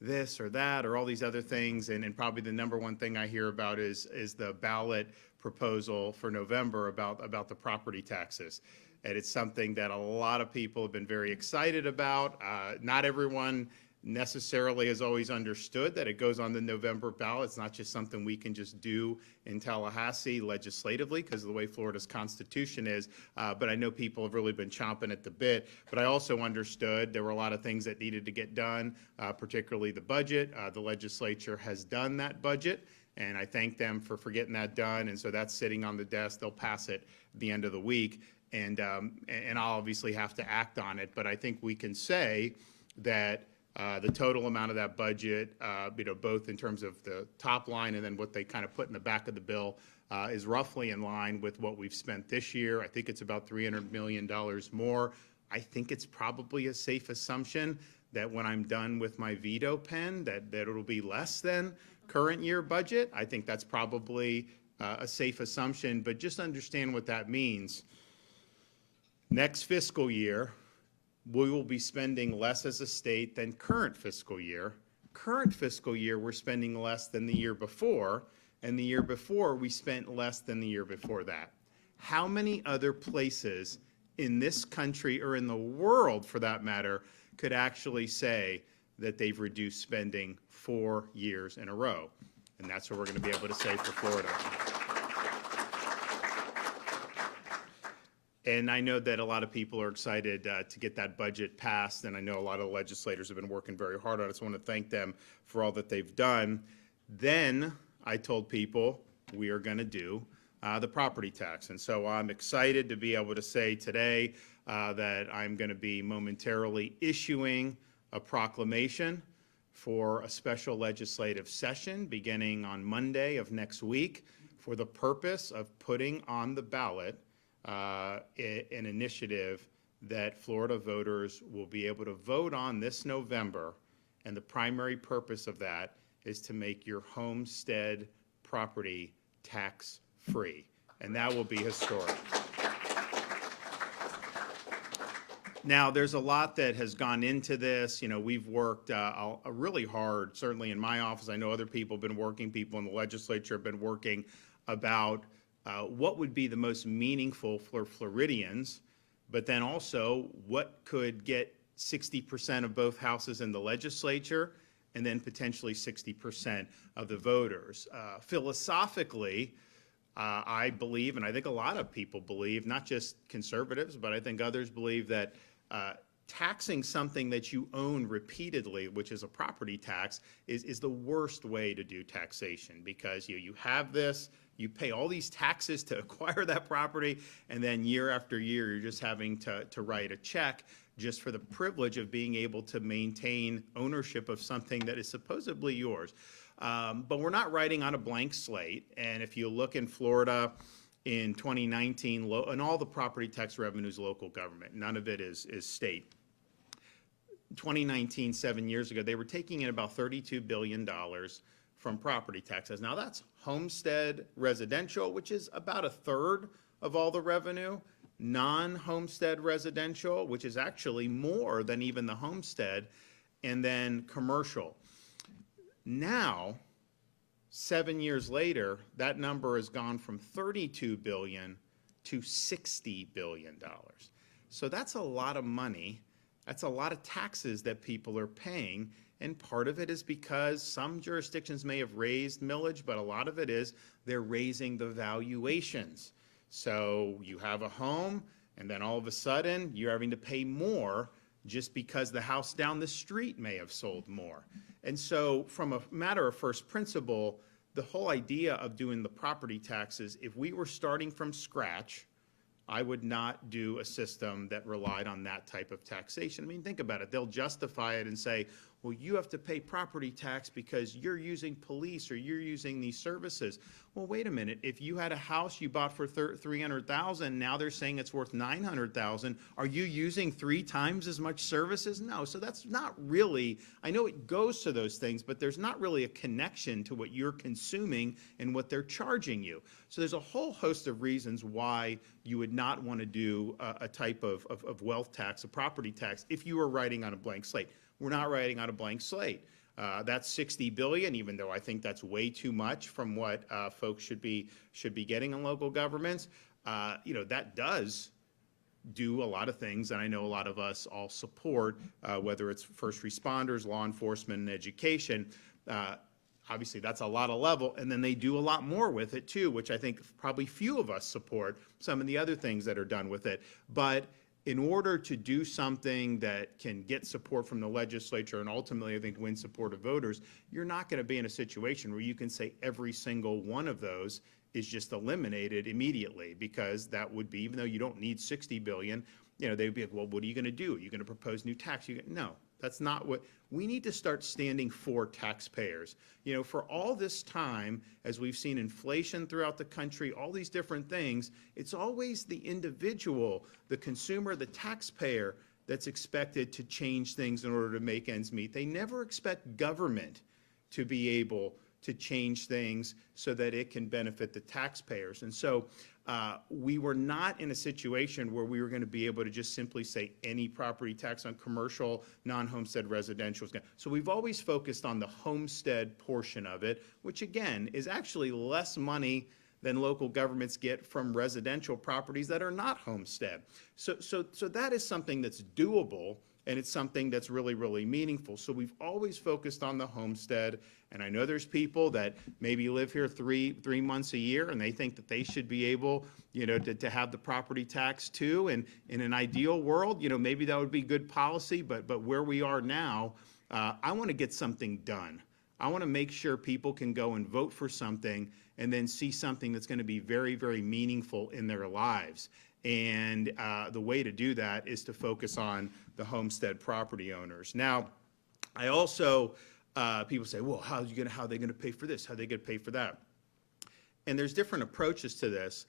this or that or all these other things, and probably the number one thing I hear about is the ballot proposal for November about the property taxes. And it's something that a lot of people have been very excited about. Not everyone necessarily has always understood that it goes on the November ballot. It's not just something we can just do in Tallahassee legislatively because of the way Florida's constitution is, but I know people have really been chomping at the bit. But I also understood there were a lot of things that needed to get done, particularly the budget. The legislature has done that budget, and I thank them for getting that done, and so that's sitting on the desk. They'll pass it at the end of the week, and I'll obviously have to act on it, but I think we can say that the total amount of that budget, both in terms of the top line and then what they kind of put in the back of the bill, is roughly in line with what we've spent this year. I think it's about $300 million more. I think it's probably a safe assumption that when I'm done with my veto pen, that it'll be less than current year budget. I think that's probably a safe assumption, but just understand what that means. Next fiscal year, we will be spending less as a state than current fiscal year. Current fiscal year, we're spending less than the year before, and the year before, we spent less than the year before that. How many other places in this country, or in the world for that matter, could actually say that they've reduced spending 4 years in a row? And that's what we're going to be able to say for Florida. And I know that a lot of people are excited to get that budget passed, and I know a lot of legislators have been working very hard on it, so I want to thank them for all that they've done. Then I told people we are going to do the property tax, and so I'm excited to be able to say today that I'm going to be momentarily issuing a proclamation for a special legislative session beginning on Monday of next week for the purpose of putting on the ballot an initiative that Florida voters will be able to vote on this November, and the primary purpose of that is to make your homestead property tax-free, and that will be historic. Now, there's a lot that has gone into this. You know, we've worked really hard, certainly in my office. I know other people have been working, people in the legislature have been working about what would be the most meaningful for Floridians, but then also what could get 60% of both houses in the legislature and then potentially 60% of the voters. Philosophically, I believe, and I think a lot of people believe, not just conservatives, but I think others believe that taxing something that you own repeatedly, which is a property tax, is the worst way to do taxation, because you have this, you pay all these taxes to acquire that property, and then year after year you're just having to write a check just for the privilege of being able to maintain ownership of something that is supposedly yours. But we're not writing on a blank slate, and if you look in Florida in 2019, and all the property tax revenue is local government, none of it is state. 2019, 7 years ago, they were taking in about $32 billion from property taxes. Now that's homestead residential, which is about a third of all the revenue, non-homestead residential, which is actually more than even the homestead, and then commercial. Now, 7 years later, that number has gone from $32 billion to $60 billion. So that's a lot of money. That's a lot of taxes that people are paying, and part of it is because some jurisdictions may have raised millage, but a lot of it is they're raising the valuations. So you have a home, and then all of a sudden you're having to pay more just because the house down the street may have sold more. And so from a matter of first principle, the whole idea of doing the property taxes, if we were starting from scratch, I would not do a system that relied on that type of taxation. I mean, think about it. They'll justify it and say, well, you have to pay property tax because you're using police or you're using these services. Well, wait a minute. If you had a house you bought for $300,000, now they're saying it's worth $900,000. Are you using 3 times as much services? No. So that's not really, I know it goes to those things, but there's not really a connection to what you're consuming and what they're charging you. So there's a whole host of reasons why you would not want to do a type of wealth tax, a property tax, if you were writing on a blank slate. we're not writing out a blank slate. That's $60 billion, even though I think that's way too much from what folks should be getting in local governments. That does do a lot of things, and I know a lot of us all support, whether it's first responders, law enforcement, and education. Obviously, that's a lot of level, and then they do a lot more with it, too, which I think probably few of us support some of the other things that are done with it. But in order to do something that can get support from the legislature and ultimately, I think, win support of voters, you're not going to be in a situation where you can say every single one of those is just eliminated immediately, because that would be, even though you don't need $60 billion, they'd be like, well, what are you going to do? Are you going to propose new tax? No, that's not what. We need to start standing for taxpayers. For all this time, as we've seen inflation throughout the country, all these different things, it's always the individual, the consumer, the taxpayer that's expected to change things in order to make ends meet. They never expect government to be able to change things so that it can benefit the taxpayers. And so we were not in a situation where we were going to be able to just simply say any property tax on commercial, non-homestead residential. So we've always focused on the homestead portion of it, which again is actually less money than local governments get from residential properties that are not homestead. So that is something that's doable, and it's something that's really, really meaningful. So we've always focused on the homestead, and I know there's people that maybe live here three months a year, and they think that they should be able, to have the property tax too. And in an ideal world, maybe that would be good policy, but where we are now, I want to get something done. I want to make sure people can go and vote for something and then see something that's going to be very, very meaningful in their lives. And the way to do that is to focus on the homestead property owners. Now, I also, people say, well, how are they going to pay for this? How are they going to pay for that? And there's different approaches to this.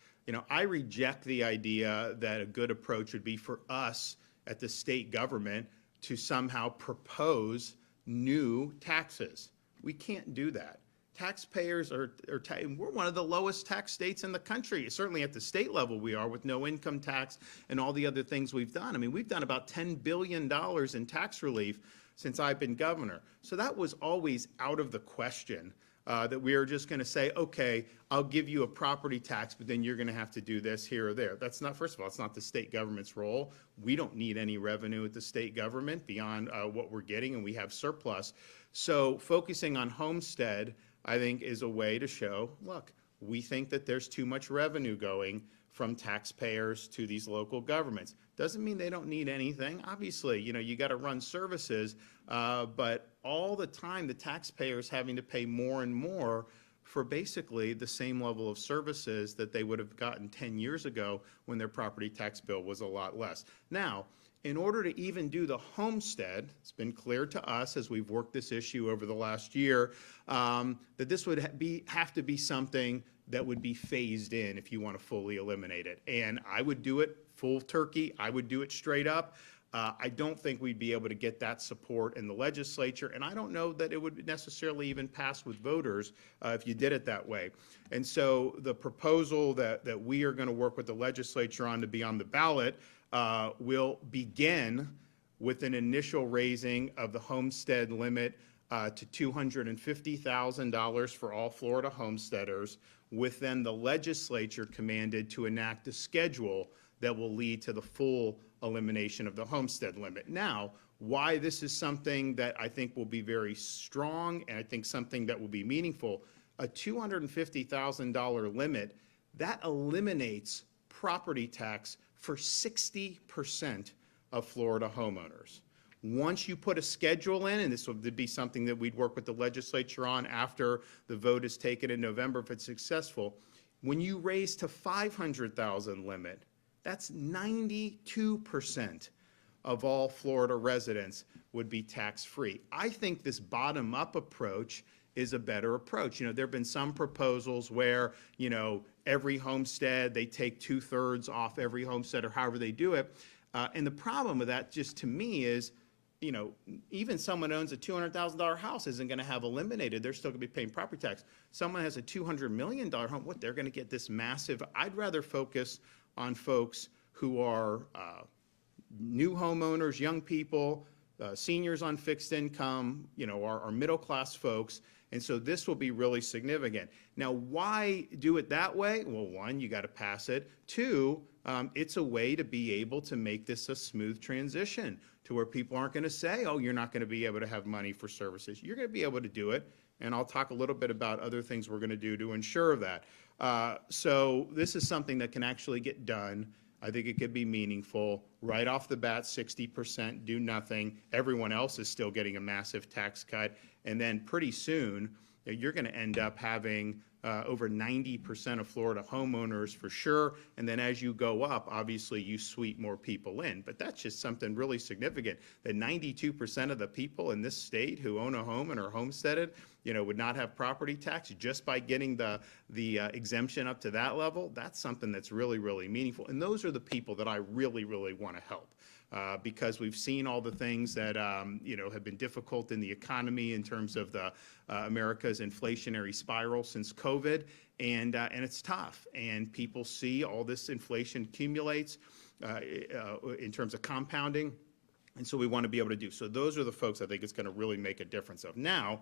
I reject the idea that a good approach would be for us at the state government to somehow propose new taxes. We can't do that. Taxpayers we're one of the lowest tax states in the country. Certainly at the state level we are, with no income tax and all the other things we've done. I mean, we've done about $10 billion in tax relief since I've been governor. So that was always out of the question, that we are just going to say, okay, I'll give you a property tax, but then you're going to have to do this here or there. That's not, first of all, it's not the state government's role. We don't need any revenue at the state government beyond what we're getting, and we have surplus. So focusing on homestead, I think, is a way to show, look, we think that there's too much revenue going from taxpayers to these local governments. Doesn't mean they don't need anything. Obviously, you got to run services, but all the time the taxpayers having to pay more and more for basically the same level of services that they would have gotten 10 years ago when their property tax bill was a lot less. Now, in order to even do the homestead, it's been clear to us as we've worked this issue over the last year, that this would have to be something that would be phased in if you want to fully eliminate it. And I would do it full turkey. I would do it straight up. I don't think we'd be able to get that support in the legislature, and I don't know that it would necessarily even pass with voters if you did it that way. And so the proposal that we are going to work with the legislature on to be on the ballot will begin with an initial raising of the homestead limit to $250,000 for all Florida homesteaders, with then the legislature commanded to enact a schedule that will lead to the full elimination of the homestead limit. Now, why this is something that I think will be very strong, and I think something that will be meaningful, a $250,000 limit, that eliminates property tax for 60% of Florida homeowners. Once you put a schedule in, and this would be something that we'd work with the legislature on after the vote is taken in November if it's successful, when you raise to 500,000 limit, that's 92% of all Florida residents would be tax-free. I think this bottom-up approach is a better approach. There have been some proposals where, every homestead, they take 2/3 off every homestead, or however they do it. And the problem with that, just to me, is, even someone owns a $200,000 house isn't going to have eliminated. They're still going to be paying property tax. Someone has a $200 million home, they're going to get this massive. I'd rather focus on folks who are new homeowners, young people, seniors on fixed income, our middle-class folks. And so this will be really significant. Now, why do it that way? Well, one, you got to pass it. Two, it's a way to be able to make this a smooth transition to where people aren't going to say, oh, you're not going to be able to have money for services. You're going to be able to do it. And I'll talk a little bit about other things we're going to do to ensure that. So this is something that can actually get done. I think it could be meaningful. Right off the bat, 60% do nothing. Everyone else is still getting a massive tax cut. And then pretty soon, you're going to end up having over 90% of Florida homeowners for sure. And then as you go up, obviously you sweep more people in. But that's just something really significant, that 92% of the people in this state who own a home and are homesteaded, would not have property tax just by getting the exemption up to that level. That's something that's really, really meaningful. And those are the people that I really, really want to help. Because we've seen all the things that have been difficult in the economy in terms of the America's inflationary spiral since COVID, and it's tough. And people see all this inflation accumulates in terms of compounding, and so we want to be able to do. So those are the folks I think it's going to really make a difference of. Now,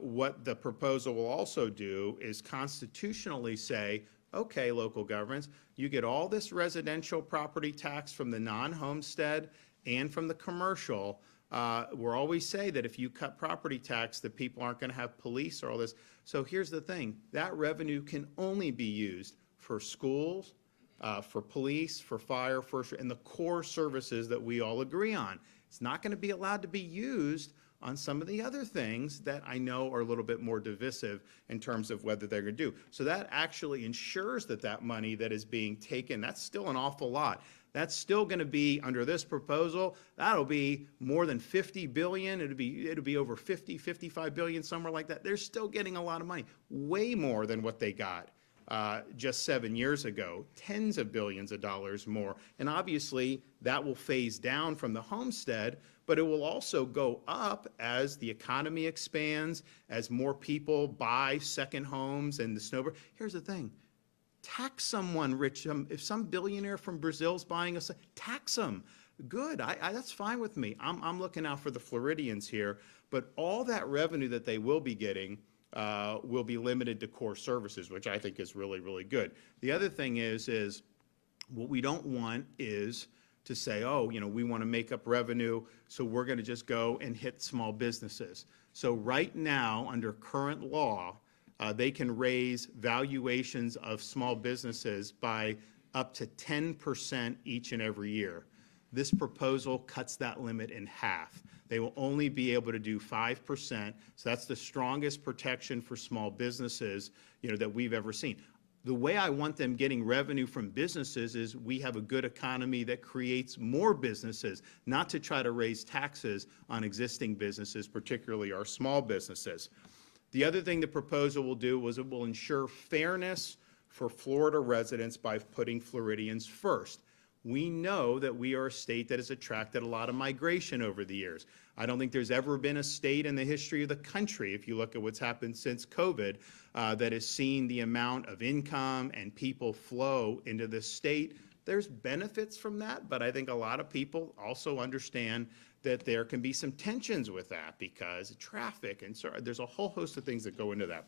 what the proposal will also do is constitutionally say, okay, local governments, you get all this residential property tax from the non-homestead and from the commercial. We'll always say that if you cut property tax, that people aren't going to have police or all this. So here's the thing. That revenue can only be used for schools, for police, for fire, and the core services that we all agree on. It's not going to be allowed to be used on some of the other things that I know are a little bit more divisive in terms of whether they're going to do. So that actually ensures that that money that is being taken, that's still an awful lot. That's still going to be, under this proposal, that'll be more than $50 billion. It'll be over 50, 55 billion, somewhere like that. They're still getting a lot of money, way more than what they got just 7 years ago, tens of billions of dollars more. And obviously, that will phase down from the homestead, but it will also go up as the economy expands, as more people buy second homes and the snowbird. Here's the thing. Tax someone rich. If some billionaire from Brazil is buying us, tax them. Good. That's fine with me. I'm looking out for the Floridians here. But all that revenue that they will be getting will be limited to core services, which I think is really, really good. The other thing is what we don't want is to say, oh, we want to make up revenue, so we're going to just go and hit small businesses. So right now, under current law, they can raise valuations of small businesses by up to 10% each and every year. This proposal cuts that limit in half. They will only be able to do 5%. So that's the strongest protection for small businesses, that we've ever seen. The way I want them getting revenue from businesses is we have a good economy that creates more businesses, not to try to raise taxes on existing businesses, particularly our small businesses. The other thing the proposal will do is it will ensure fairness for Florida residents by putting Floridians first. We know that we are a state that has attracted a lot of migration over the years. I don't think there's ever been a state in the history of the country, if you look at what's happened since COVID, that has seen the amount of income and people flow into this state. There's benefits from that, but I think a lot of people also understand that there can be some tensions with that because of traffic, and so there's a whole host of things that go into that.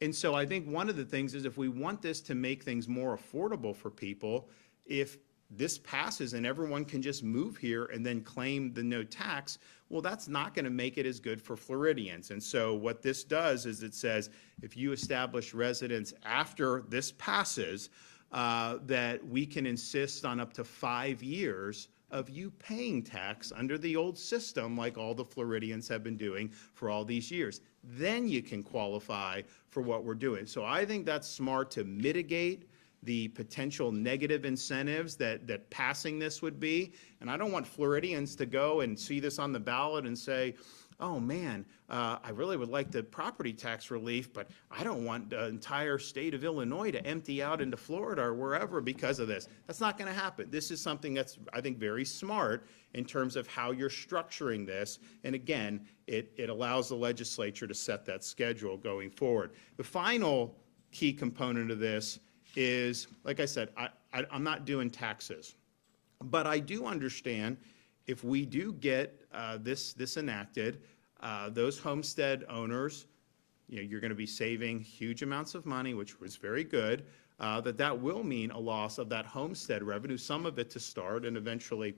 And so I think one of the things is if we want this to make things more affordable for people, if this passes and everyone can just move here and then claim the no tax, well, that's not going to make it as good for Floridians. And so what this does is it says if you establish residence after this passes, that we can insist on up to 5 years of you paying tax under the old system like all the Floridians have been doing for all these years. Then you can qualify for what we're doing. So I think that's smart to mitigate the potential negative incentives that passing this would be. And I don't want Floridians to go and see this on the ballot and say, oh man, I really would like the property tax relief, but I don't want the entire state of Illinois to empty out into Florida or wherever because of this. That's not going to happen. This is something that's, I think, very smart in terms of how you're structuring this. And again, it allows the legislature to set that schedule going forward. The final key component of this is, like I said, I'm not doing taxes, but I do understand if we do get this enacted, those homestead owners, you're going to be saving huge amounts of money, which was very good. That will mean a loss of that homestead revenue, some of it to start, and eventually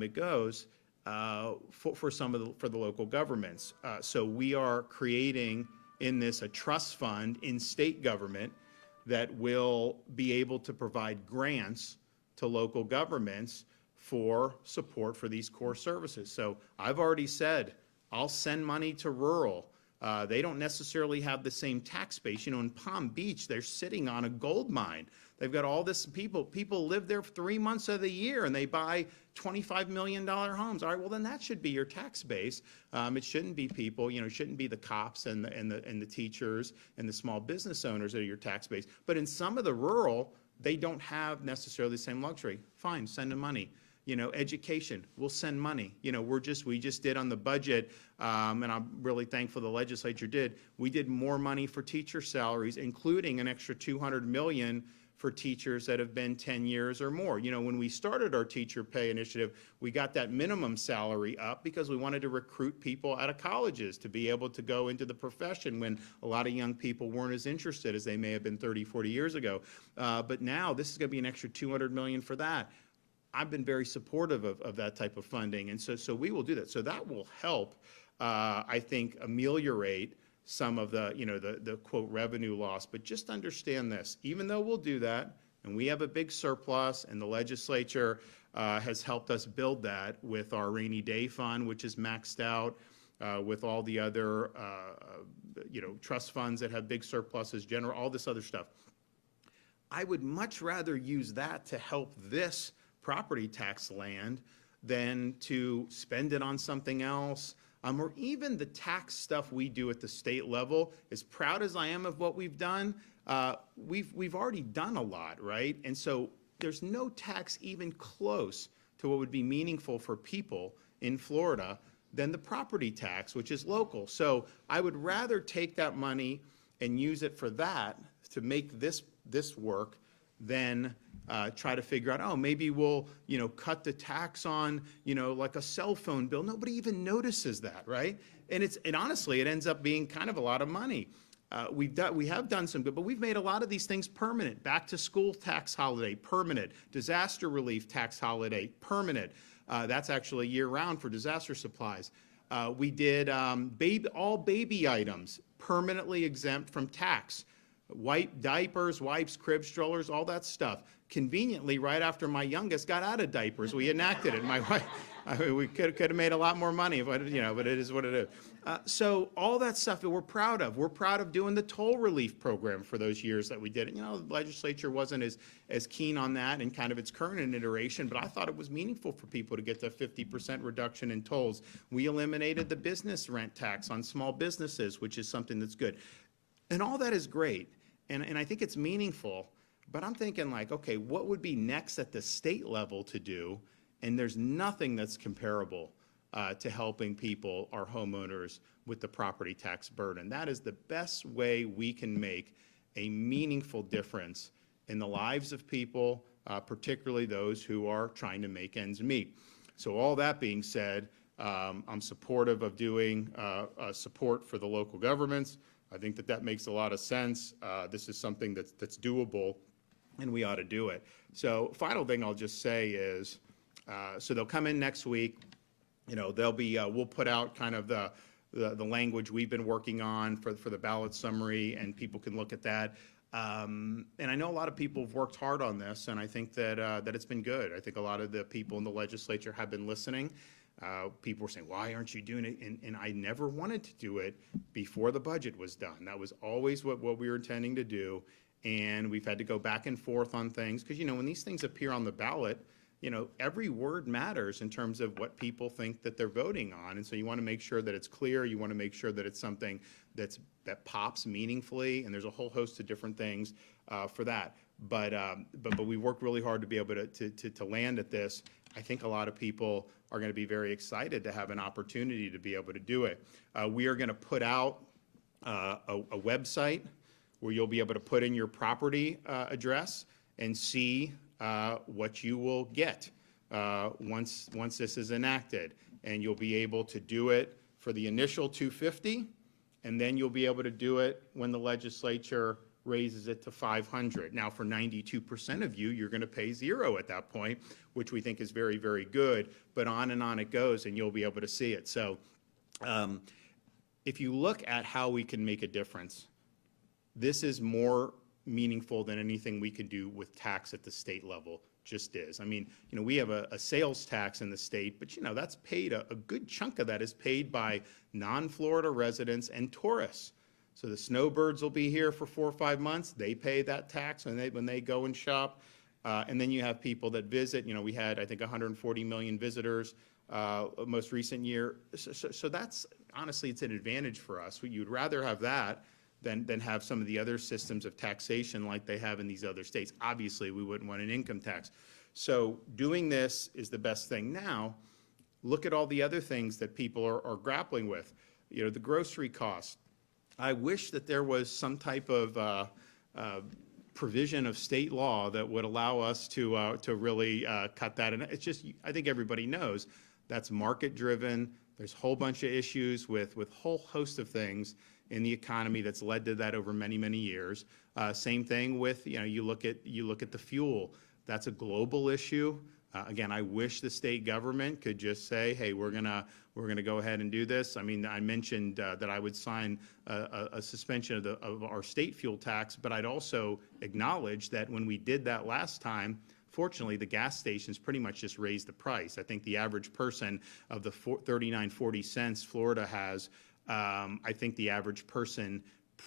it goes for the local governments. So we are creating in this a trust fund in state government that will be able to provide grants to local governments for support for these core services. So I've already said I'll send money to rural. They don't necessarily have the same tax base. In Palm Beach, they're sitting on a gold mine. They've got all this people live there 3 months of the year and they buy $25 million homes. All right, well then that should be your tax base. It shouldn't be people, it shouldn't be the cops and the teachers and the small business owners that are your tax base. But in some of the rural, they don't have necessarily the same luxury. Fine, send them money. Education, we'll send money. We just did on the budget, and I'm really thankful the legislature did. We did more money for teacher salaries, including an extra $200 million for teachers that have been 10 years or more. When we started our teacher pay initiative, we got that minimum salary up because we wanted to recruit people out of colleges to be able to go into the profession when a lot of young people weren't as interested as they may have been 30, 40 years ago. But now this is going to be an extra $200 million for that. I've been very supportive of that type of funding, and so we will do that. So that will help, I think, ameliorate some of the quote revenue loss. But just understand this: even though we'll do that, and we have a big surplus, and the legislature has helped us build that with our rainy day fund, which is maxed out, with all the other trust funds that have big surpluses, all this other stuff. I would much rather use that to help this property tax land than to spend it on something else, or even the tax stuff we do at the state level. As proud as I am of what we've done, we've already done a lot, right? And so there's no tax even close to what would be meaningful for people in Florida than the property tax, which is local. So I would rather take that money and use it for that to make this work than try to figure out, oh, maybe we'll, cut the tax on, like a cell phone bill. Nobody even notices that, right? And honestly, it ends up being kind of a lot of money. We have done some good, but we've made a lot of these things permanent. Back to school tax holiday, permanent. Disaster relief tax holiday, permanent. That's actually year-round for disaster supplies. We did all baby items permanently exempt from tax. Diapers, wipes, cribs, strollers, all that stuff. Conveniently, right after my youngest got out of diapers, we enacted it. My wife, we could have made a lot more money, but but it is what it is. So all that stuff that we're proud of. We're proud of doing the toll relief program for those years that we did it. The legislature wasn't as keen on that in kind of its current iteration, but I thought it was meaningful for people to get the 50% reduction in tolls. We eliminated the business rent tax on small businesses, which is something that's good. And all that is great, and I think it's meaningful, but I'm thinking like, okay, what would be next at the state level to do? And there's nothing that's comparable to helping people, our homeowners, with the property tax burden. That is the best way we can make a meaningful difference in the lives of people, particularly those who are trying to make ends meet. So all that being said, I'm supportive of doing support for the local governments. I think that makes a lot of sense. This is something that's doable, and we ought to do it. So final thing I'll just say is, so they'll come in next week. They'll be, we'll put out kind of the language we've been working on for the ballot summary, and people can look at that. And I know a lot of people have worked hard on this, and I think that it's been good. I think a lot of the people in the legislature have been listening. People were saying, why aren't you doing it? And I never wanted to do it before the budget was done. That was always what we were intending to do. And we've had to go back and forth on things because, when these things appear on the ballot, every word matters in terms of what people think that they're voting on. And so you want to make sure that it's clear. You want to make sure that it's something that pops meaningfully. And there's a whole host of different things for that. But we worked really hard to be able to land at this. I think a lot of people are going to be very excited to have an opportunity to be able to do it. We are going to put out a website where you'll be able to put in your property address and see what you will get. once this is enacted. And you'll be able to do it for the initial 250, and then you'll be able to do it when the legislature raises it to 500. Now, for 92% of you, you're going to pay zero at that point, which we think is very, very good. But on it goes, and you'll be able to see it. So if you look at how we can make a difference, this is more meaningful than anything we could do with tax at the state level. Just is. I mean, we have a sales tax in the state, but that's paid, a good chunk of that is paid by non-Florida residents and tourists. So the snowbirds will be here for 4 or 5 months. They pay that tax when they go and shop. And then you have people that visit. We had, I think, 140 million visitors most recent year. So that's, honestly, it's an advantage for us. You'd rather have that than have some of the other systems of taxation like they have in these other states. Obviously, we wouldn't want an income tax. So doing this is the best thing. Now, look at all the other things that people are grappling with. The grocery cost. I wish that there was some type of provision of state law that would allow us to really cut that. And it's just, I think everybody knows that's market driven. There's a whole bunch of issues with whole host of things in the economy that's led to that over many, many years. Same thing with, you look at the fuel. That's a global issue. Again, I wish the state government could just say, hey, we're gonna go ahead and do this. I mean, I mentioned that I would sign a suspension of our state fuel tax, but I'd also acknowledge that when we did that last time, fortunately, the gas stations pretty much just raised the price. I think the average person of the 39.40 cents Florida has, I think the average person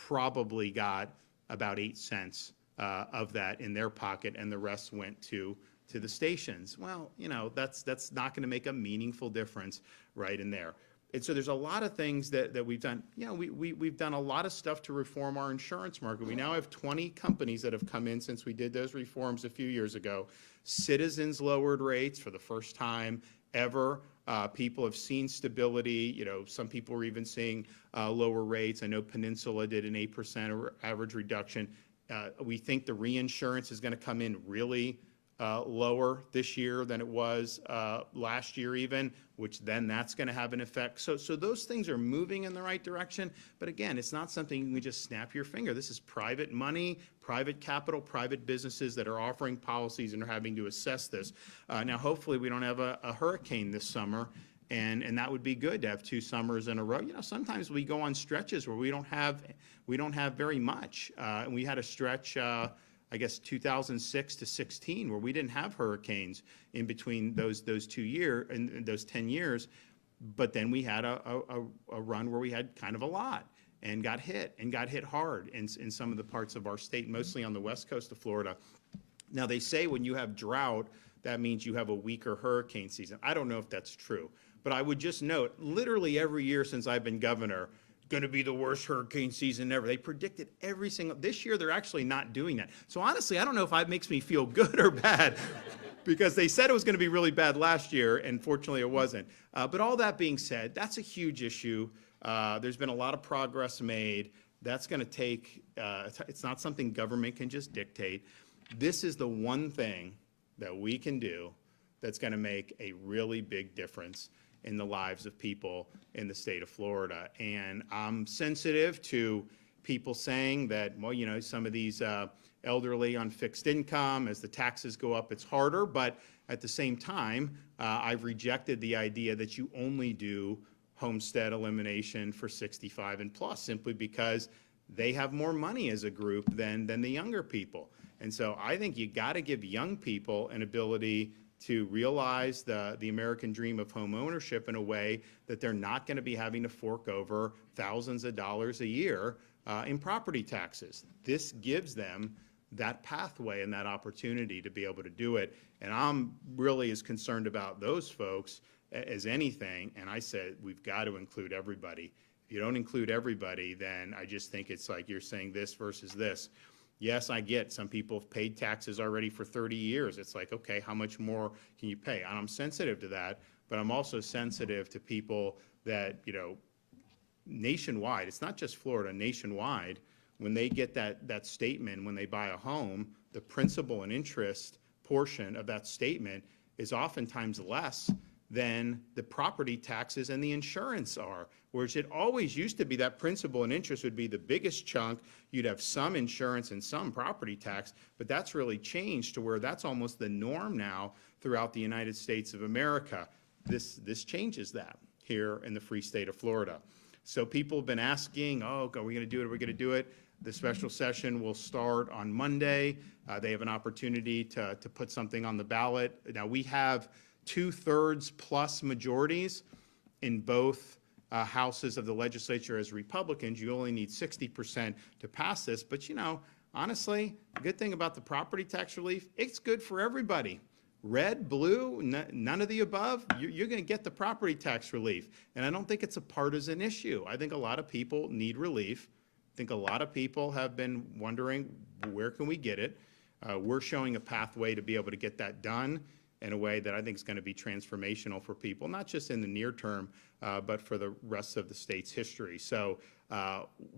probably got about 8 cents of that in their pocket, and the rest went to the stations. Well, that's not going to make a meaningful difference right in there. And so there's a lot of things that we've done. We've done a lot of stuff to reform our insurance market. We now have 20 companies that have come in since we did those reforms a few years ago. Citizens lowered rates for the first time ever. People have seen stability. Some people are even seeing lower rates. I know Peninsula did an 8% average reduction. We think the reinsurance is going to come in really lower this year than it was last year even, which then that's going to have an effect. So those things are moving in the right direction. But again, it's not something you can just snap your finger. This is private money, private capital, private businesses that are offering policies and are having to assess this. Now, hopefully we don't have a hurricane this summer, and that would be good to have 2 summers in a row. Sometimes we go on stretches where we don't have very much. And we had a stretch, I guess 2006 to 16, where we didn't have hurricanes in between those 2 years and those 10 years, but then we had a run where we had kind of a lot and got hit hard in some of the parts of our state, mostly on the west coast of Florida. Now, they say when you have drought, that means you have a weaker hurricane season. I don't know if that's true, but I would just note, literally every year since I've been governor, going to be the worst hurricane season ever. They predicted this year they're actually not doing that. So honestly, I don't know if that makes me feel good or bad because they said it was going to be really bad last year, and fortunately it wasn't. But all that being said, that's a huge issue. There's been a lot of progress made. That's going to take, it's not something government can just dictate. This is the one thing that we can do that's going to make a really big difference in the lives of people in the state of Florida. And I'm sensitive to people saying that, well, some of these elderly on fixed income, as the taxes go up, it's harder. But at the same time, I've rejected the idea that you only do homestead elimination for 65 and plus, simply because they have more money as a group than the younger people. And so I think you got to give young people an ability to realize the American dream of home ownership in a way that they're not going to be having to fork over thousands of dollars a year in property taxes. This gives them that pathway and that opportunity to be able to do it. And I'm really as concerned about those folks as anything. And I said, we've got to include everybody. If you don't include everybody, then I just think it's like you're saying this versus this. Yes, I get some people have paid taxes already for 30 years. It's like, okay, how much more can you pay? And I'm sensitive to that, but I'm also sensitive to people that, nationwide, it's not just Florida, nationwide, when they get that statement when they buy a home, the principal and interest portion of that statement is oftentimes less than the property taxes and the insurance are, whereas it always used to be that principal and interest would be the biggest chunk. You'd have some insurance and some property tax, but that's really changed to where that's almost the norm now throughout the United States of America. This changes that here in the free state of Florida. So people have been asking, oh, are we going to do it? Are we going to do it? The special session will start on Monday. They have an opportunity to put something on the ballot. Now, we have 2/3 plus majorities in both houses of the legislature as Republicans. You only need 60% to pass this. But, you know, honestly, the good thing about the property tax relief, it's good for everybody. Red, blue, none of the above, you're going to get the property tax relief. And I don't think it's a partisan issue. I think a lot of people need relief. I think a lot of people have been wondering, where can we get it? We're showing a pathway to be able to get that done in a way that I think is going to be transformational for people, not just in the near term, but for the rest of the state's history. So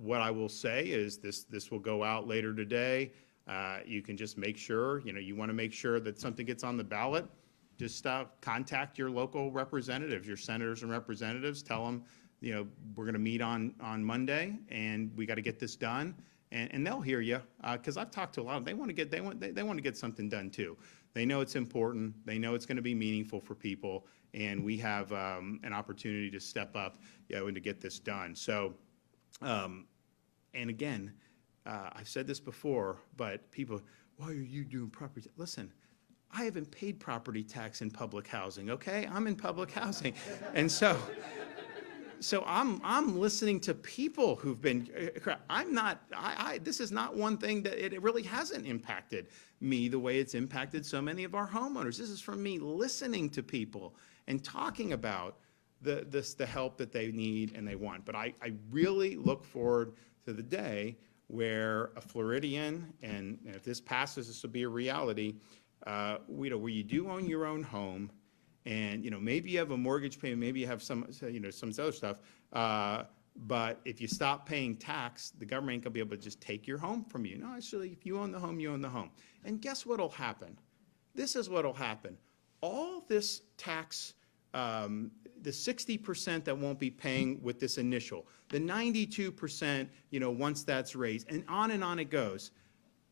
what I will say is this will go out later today. You can just make sure, you want to make sure that something gets on the ballot. Just contact your local representatives, your senators and representatives. Tell them, we're going to meet on Monday, and we got to get this done. And they'll hear you, because I've talked to a lot of them. They want to get something done too. They know it's important. They know it's going to be meaningful for people, and we have an opportunity to step up, and to get this done. So, and again, I've said this before, but people, why are you doing property tax? Listen, I haven't paid property tax in public housing, okay? I'm in public housing. And so I'm listening to people who've been, this is not one thing that it really hasn't impacted me the way it's impacted so many of our homeowners. This is from me listening to people and talking about the help that they need and they want. But I really look forward to the day where a Floridian, and if this passes, this will be a reality, where you do own your own home, and maybe you have a mortgage payment, maybe you have some other stuff, but if you stop paying tax, the government ain't gonna be able to just take your home from you. No, actually, if you own the home, you own the home. And guess what'll happen? This is what'll happen. All this tax, the 60% that won't be paying with this initial, the 92%, once that's raised, and on it goes.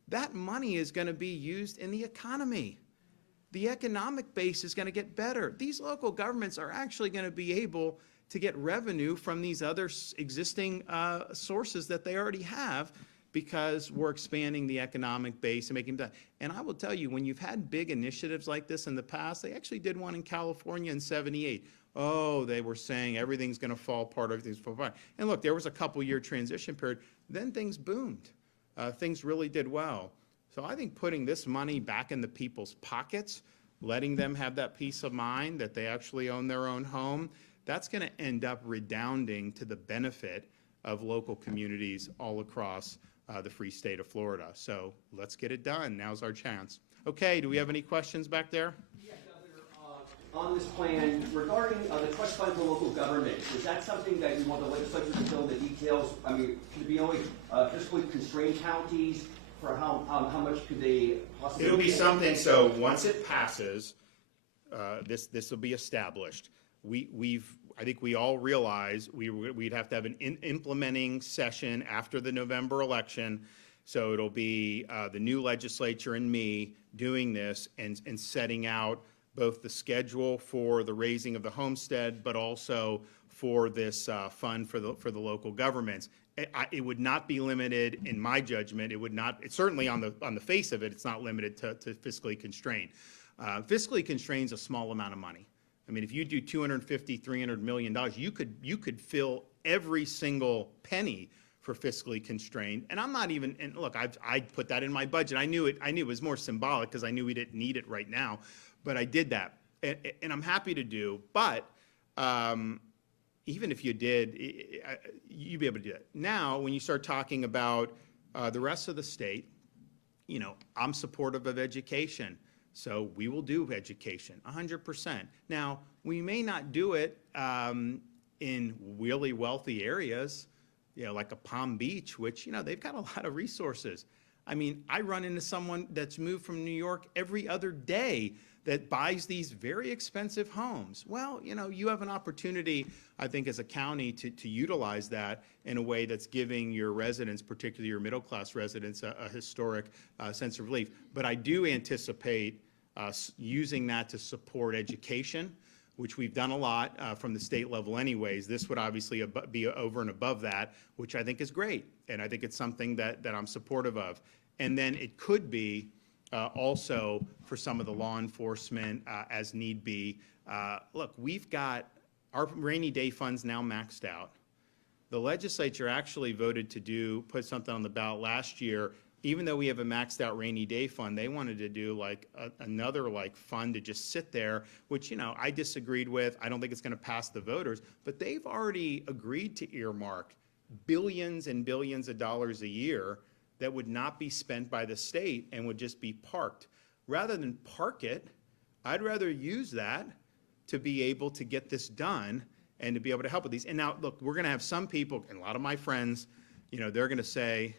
That money is going to be used in the economy. The economic base is going to get better. These local governments are actually going to be able to get revenue from these other existing sources that they already have, because we're expanding the economic base and making that. And I will tell you, when you've had big initiatives like this in the past, they actually did one in California in '78. Oh, they were saying everything's going to fall apart, everything's going to fall apart. And look, there was a couple-year transition period. Then things boomed. Things really did well. So I think putting this money back in the people's pockets, letting them have that peace of mind that they actually own their own home, that's going to end up redounding to the benefit of local communities all across the free state of Florida. So let's get it done. Now's our chance. Okay, do we have any questions back there? Yeah, Governor, on this plan, regarding the trust fund for local government, is that something that you want the legislature to fill in the details? I mean, could it be only fiscally constrained counties? For how much could they possibly? It'll be something, so once it passes, this will be established. I think we all realize we'd have to have an implementing session after the November election. So it'll be the new legislature and me doing this and setting out both the schedule for the raising of the homestead, but also for this fund for the local governments. It would not be limited, in my judgment. It would not. It's certainly on the face of it, it's not limited to fiscally constrained. Fiscally constrained is a small amount of money. I mean, if you do $250, $300 million, you could fill every single penny for fiscally constrained. And I'm not even. And look, I put that in my budget. I knew it was more symbolic because I knew we didn't need it right now, but I did that, and I'm happy to do. But even if you did, you'd be able to do it. Now, when you start talking about the rest of the state, I'm supportive of education. So we will do education, 100%. Now, we may not do it in really wealthy areas, like a Palm Beach, which, they've got a lot of resources. I mean, I run into someone that's moved from New York every other day that buys these very expensive homes. Well, you know, you have an opportunity, I think, as a county to utilize that in a way that's giving your residents, particularly your middle-class residents, a historic sense of relief. But I do anticipate using that to support education, which we've done a lot from the state level anyways. This would obviously be over and above that, which I think is great. And I think it's something that I'm supportive of. And then it could be also for some of the law enforcement as need be. Look, we've got our rainy day funds now maxed out. The legislature actually voted to put something on the ballot last year. Even though we have a maxed out rainy day fund, they wanted to do like another like fund to just sit there, which, you know, I disagreed with. I don't think it's going to pass the voters, but they've already agreed to earmark billions and billions of dollars a year that would not be spent by the state and would just be parked. Rather than park it, I'd rather use that to be able to get this done and to be able to help with these. And now, look, we're going to have some people, and a lot of my friends, you know, they're going to say,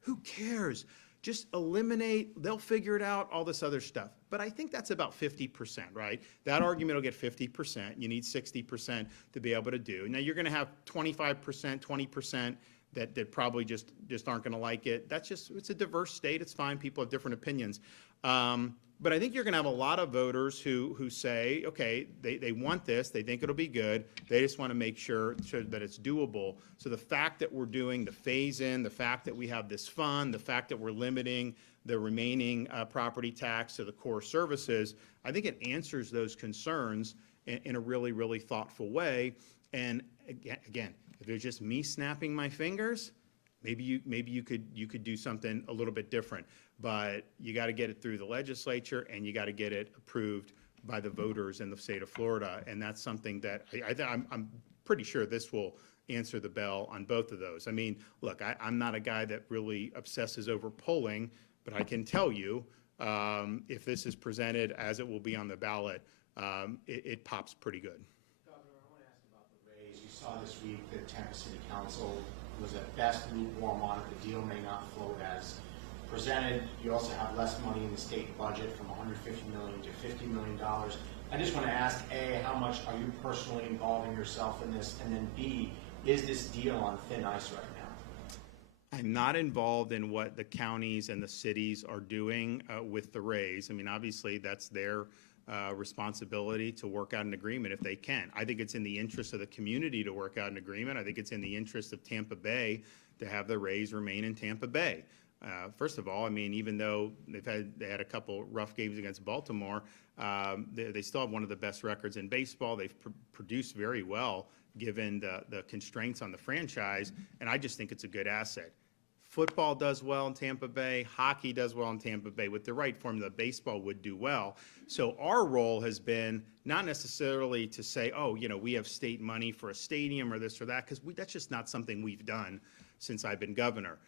who cares? Just eliminate, they'll figure it out, all this other stuff. But I think that's about 50%, right? That argument will get 50%. You need 60% to be able to do. Now, you're going to have 25%, 20% that probably just aren't going to like it. That's just, it's a diverse state. It's fine. People have different opinions. But I think you're going to have a lot of voters who say, okay, they want this. They think it'll be good. They just want to make sure that it's doable. So the fact that we're doing the phase-in, the fact that we have this fund, the fact that we're limiting the remaining property tax to the core services, I think it answers those concerns in a really, really thoughtful way. And again, if it's just me snapping my fingers, maybe you could do something a little bit different. But you got to get it through the legislature, and you got to get it approved by the voters in the state of Florida. And that's something that I'm pretty sure this will answer the bell on both of those. I mean, look, I'm not a guy that really obsesses over polling, but I can tell you if this is presented as it will be on the ballot, it pops pretty good. Governor, I want to ask about the raise. You saw this week that Tampa City Council was at best lukewarm on it. The deal may not float as presented. You also have less money in the state budget from $150 million to $50 million. I just want to ask, A, how much are you personally involving yourself in this? And then B, is this deal on thin ice right now? I'm not involved in what the counties and the cities are doing with the raise. I mean, obviously, that's their responsibility to work out an agreement if they can. I think it's in the interest of the community to work out an agreement. I think it's in the interest of Tampa Bay to have the raise remain in Tampa Bay. First of all, I mean, even though they had a couple rough games against Baltimore, they still have one of the best records in baseball. They've produced very well given the constraints on the franchise, and I just think it's a good asset. Football does well in Tampa Bay. Hockey does well in Tampa Bay. With the right formula, baseball would do well. So our role has been not necessarily to say, oh, you know, we have state money for a stadium or this or that, because that's just not something we've done since I've been governor.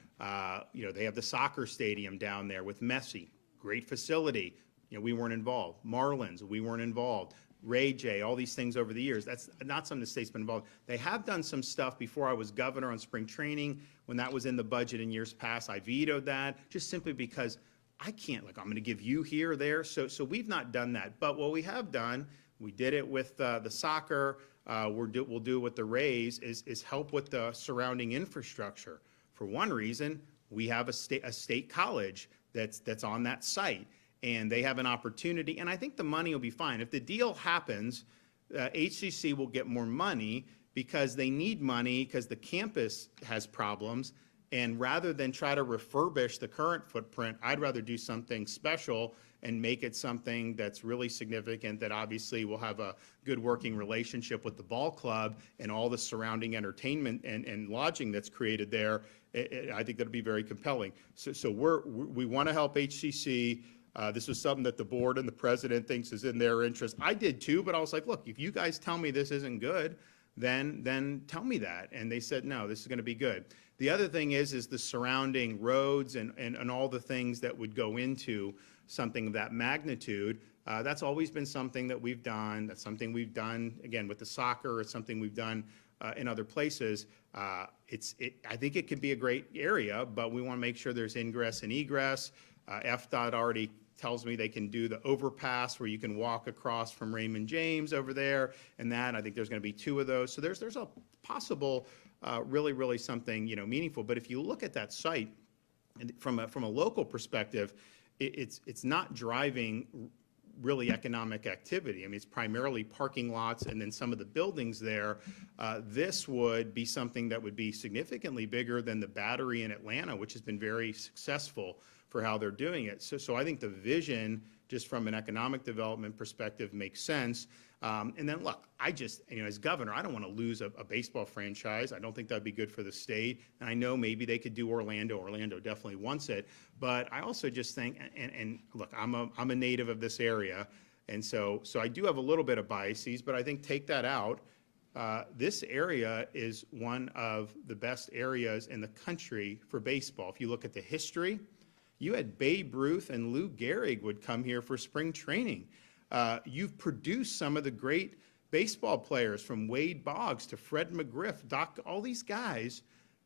You know, they have the soccer stadium down there with Messi, great facility. You know, we weren't involved. Marlins, we weren't involved. Ray J, all these things over the years. That's not something the state's been involved. They have done some stuff before I was governor on spring training. When that was in the budget in years past, I vetoed that just simply because I can't, like, I'm going to give you here or there. So we've not done that. But what we have done, we did it with the soccer. We'll do it with the Rays is help with the surrounding infrastructure. For one reason, we have a state college that's on that site, and they have an opportunity, and I think the money will be fine. If the deal happens, HCC will get more money because they need money because the campus has problems, and rather than try to refurbish the current footprint, I'd rather do something special and make it something that's really significant, that obviously will have a good working relationship with the ball club and all the surrounding entertainment and lodging that's created there. I think that'll be very compelling. So we want to help HCC. This was something that the board and the president thinks is in their interest. I did too, but I was like, look, if you guys tell me this isn't good, then tell me that. And they said, no, this is going to be good. The other thing is the surrounding roads and all the things that would go into something of that magnitude. That's always been something that we've done. That's something we've done, again, with the soccer. It's something we've done in other places. I think it could be a great area, but we want to make sure there's ingress and egress. FDOT already tells me they can do the overpass where you can walk across from Raymond James over there, and that, I think there's going to be 2 of those. So there's a possible, really something, meaningful. But if you look at that site, and from a local perspective, it's not driving really economic activity. I mean, it's primarily parking lots and then some of the buildings there. This would be something that would be significantly bigger than the Battery in Atlanta, which has been very successful for how they're doing it. So I think the vision, just from an economic development perspective, makes sense. And then look, I just, as governor, I don't want to lose a baseball franchise. I don't think that'd be good for the state. And I know maybe they could do Orlando. Orlando definitely wants it. But I also just think, and look, I'm a native of this area. And so I do have a little bit of biases, but I think take that out. This area is one of the best areas in the country for baseball. If you look at the history, you had Babe Ruth and Lou Gehrig would come here for spring training. You've produced some of the great baseball players, from Wade Boggs to Fred McGriff, all these guys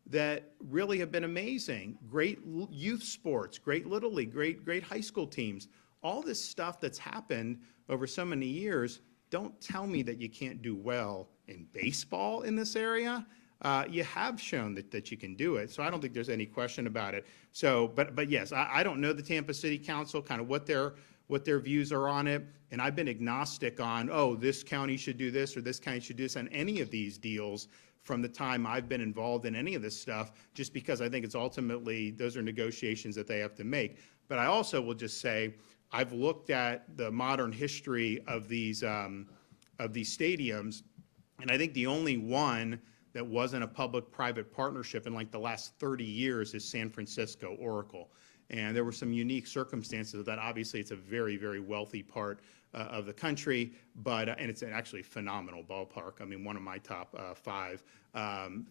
that really have been amazing. Great youth sports, great Little League, great high school teams. All this stuff that's happened over so many years, don't tell me that you can't do well in baseball in this area. You have shown that you can do it, so I don't think there's any question about it. So, but yes, I don't know the Tampa City Council, kind of what their views are on it, and I've been agnostic on, this county should do this or this county should do this on any of these deals from the time I've been involved in any of this stuff, just because I think it's ultimately, those are negotiations that they have to make. But I also will just say, I've looked at the modern history of these stadiums, and I think the only one that wasn't a public-private partnership in like the last 30 years is San Francisco Oracle. And there were some unique circumstances of that. Obviously, it's a very, very wealthy part of the country, but and it's actually a phenomenal ballpark. I mean, one of my top 5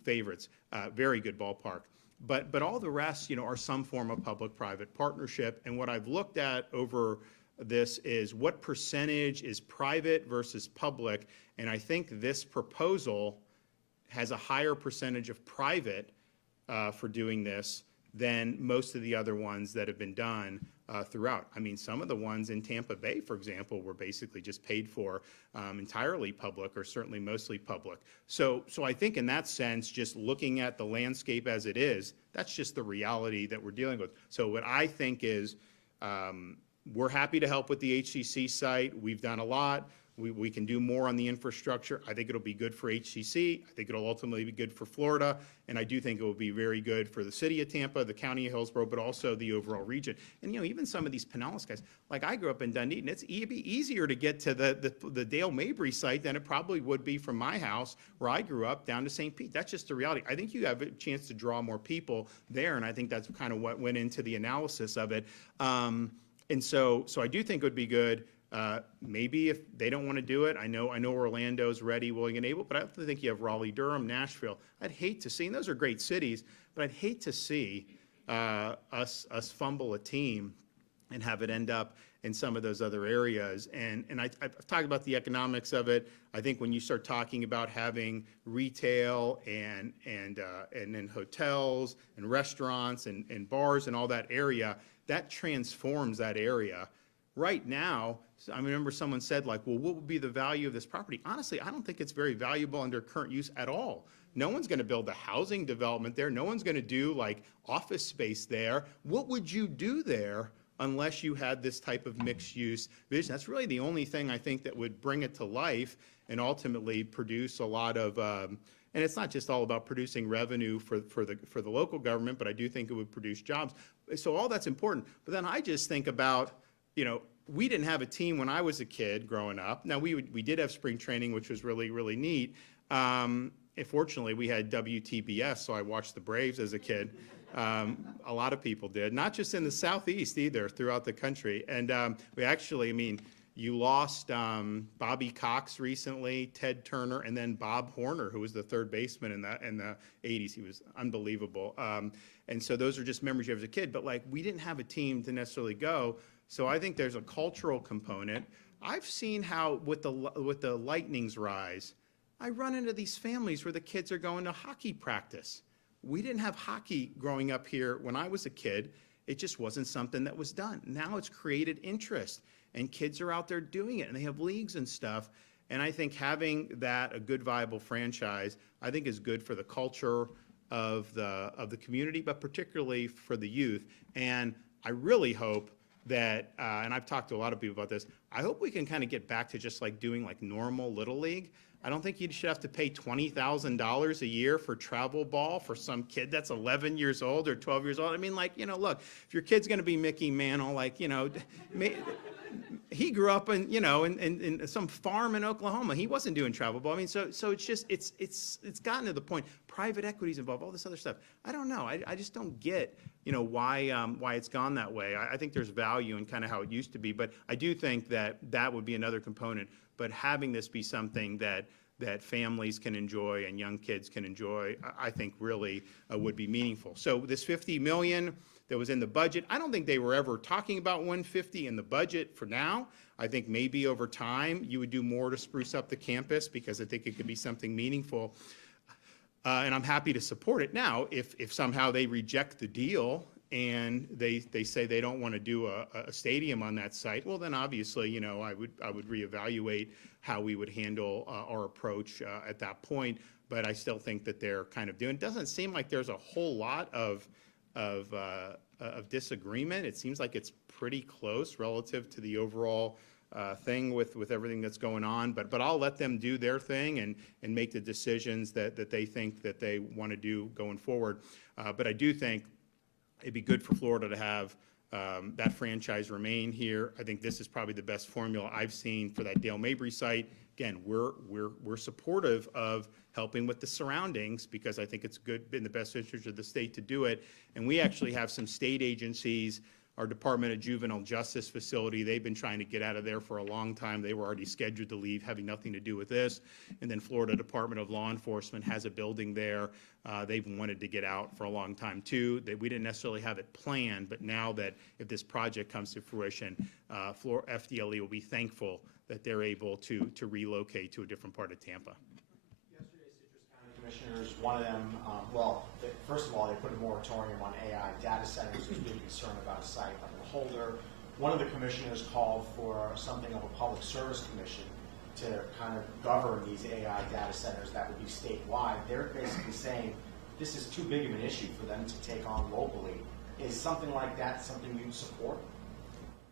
favorites. Very good ballpark. But all the rest, are some form of public-private partnership. And what I've looked at over this is what percentage is private versus public. And I think this proposal has a higher percentage of private for doing this than most of the other ones that have been done throughout. I mean, some of the ones in Tampa Bay, for example, were basically just paid for entirely public, or certainly mostly public. So I think in that sense, just looking at the landscape as it is, that's just the reality that we're dealing with. So what I think is, we're happy to help with the HCC site. We've done a lot. We can do more on the infrastructure. I think it'll be good for HCC. I think it'll ultimately be good for Florida. And I do think it will be very good for the city of Tampa, the county of Hillsborough, but also the overall region. And, even some of these Pinellas guys, like I grew up in Dunedin, it'd be easier to get to the Dale Mabry site than it probably would be from my house where I grew up down to St. Pete. That's just the reality. I think you have a chance to draw more people there, and I think that's kind of what went into the analysis of it. And so I do think it would be good. Maybe if they don't want to do it, I know Orlando's ready, willing, and able, but I also think you have Raleigh, Durham, Nashville. I'd hate to see, and those are great cities, but I'd hate to see us fumble a team and have it end up in some of those other areas. And I've talked about the economics of it. I think when you start talking about having retail and then hotels and restaurants and bars and all that area, that transforms that area. Right now, I remember someone said, like, well, what would be the value of this property? Honestly, I don't think it's very valuable under current use at all. No one's going to build a housing development there. No one's going to do, like, office space there. What would you do there unless you had this type of mixed-use vision? That's really the only thing I think that would bring it to life and ultimately produce a lot of and it's not just all about producing revenue for the local government, but I do think it would produce jobs. So all that's important. But then I just think about, we didn't have a team when I was a kid growing up. Now, we did have spring training, which was really, really neat. Fortunately, we had WTBS, so I watched the Braves as a kid. A lot of people did, not just in the Southeast either, throughout the country. And we actually, you lost Bobby Cox recently, Ted Turner, and then Bob Horner, who was the third baseman in the 80s. He was unbelievable. And so those are just memories you have as a kid. But, we didn't have a team to necessarily go. So I think there's a cultural component. I've seen how with the Lightning's rise, I run into these families where the kids are going to hockey practice. We didn't have hockey growing up here when I was a kid. It just wasn't something that was done. Now it's created interest, and kids are out there doing it, and they have leagues and stuff. And I think having that, a good, viable franchise, I think is good for the culture of the community, but particularly for the youth. And I really hope that, and I've talked to a lot of people about this, I hope we can kind of get back to just like doing like normal Little League. I don't think you should have to pay $20,000 a year for travel ball for some kid that's 11 years old or 12 years old. I mean, like, you know, look, if your kid's going to be Mickey Mantle, like, you know, he grew up in, you know, in some farm in Oklahoma. He wasn't doing travel ball. I mean, so it's just, it's gotten to the point. Private equity's involved, all this other stuff. I don't know. I just don't get, you know, why it's gone that way. I think there's value in kind of how it used to be, but I do think that would be another component. But having this be something that families can enjoy and young kids can enjoy, I think really would be meaningful. So this $50 million that was in the budget, I don't think they were ever talking about 150 in the budget for now. I think maybe over time you would do more to spruce up the campus because I think it could be something meaningful. And I'm happy to support it. Now, if somehow they reject the deal and they say they don't want to do a stadium on that site, well, then obviously, you know, I would reevaluate how we would handle our approach at that point. But I still think that they're kind of doing. It doesn't seem like there's a whole lot of disagreement. It seems like it's pretty close relative to the overall thing with everything that's going on. But I'll let them do their thing and make the decisions that they think that they want to do going forward. But I do think it'd be good for Florida to have that franchise remain here. I think this is probably the best formula I've seen for that Dale Mabry site. Again, we're supportive of helping with the surroundings because I think it's good in the best interest of the state to do it. And we actually have some state agencies, our Department of Juvenile Justice facility, they've been trying to get out of there for a long time. They were already scheduled to leave, having nothing to do with this. And then Florida Department of Law Enforcement has a building there. They've wanted to get out for a long time too. We didn't necessarily have it planned, but now that if this project comes to fruition, FDLE will be thankful that they're able to relocate to a different part of Tampa. Yesterday, Citrus County Commissioners, one of them, first of all, they put a moratorium on AI data centers. There's big concern about a site like a Holder. One of the commissioners called for something of a public service commission to kind of govern these AI data centers that would be statewide. They're basically saying this is too big of an issue for them to take on locally. Is something like that something you'd support?